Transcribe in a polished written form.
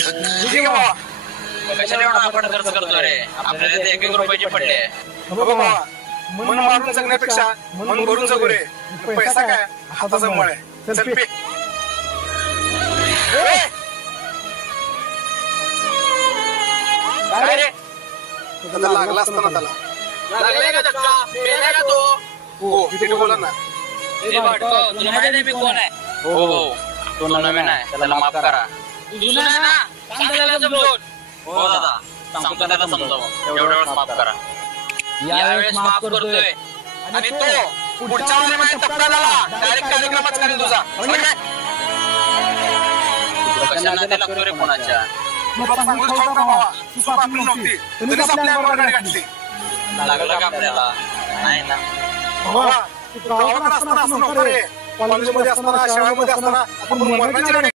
ठीक आहे बाबा. कशाला एवढा आपण खर्च करतो रे? आपल्याला ते 1-1 रुपयाचे पडले. बाबा मन मारून जगण्यापेक्षा मन भरून जगू रे. पैसा काय हाताचा मळ आहे. चल पे. काय रे? त्याला लागला असताना त्याला लागलाय का धक्का? मेलाय का तो? हो तिथे बोला ना. ए भाटको, तुला माहिती आहे मी कोण आहे? हो, तो नवीन आहे, त्याला माफ करा. तू जुना आहे ना? सांग त्याला समजून. हो दादा, सांगतो त्याला समजावं. एवढ्या वेळेस माफ करा. यावेळेस माफ करतोय. आणि तो पुढच्या महिन्यामध्ये टप्पा झाला डायरेक्ट कार्यक्रमच करेल तुझा. कशाला नादी लागतो रे कोणाच्या? लागलं का आपल्याला? नाही ना. गावात असताना असं नव्हतं रे. कॉलेजमध्ये असताना शाळेमध्ये असताना आपण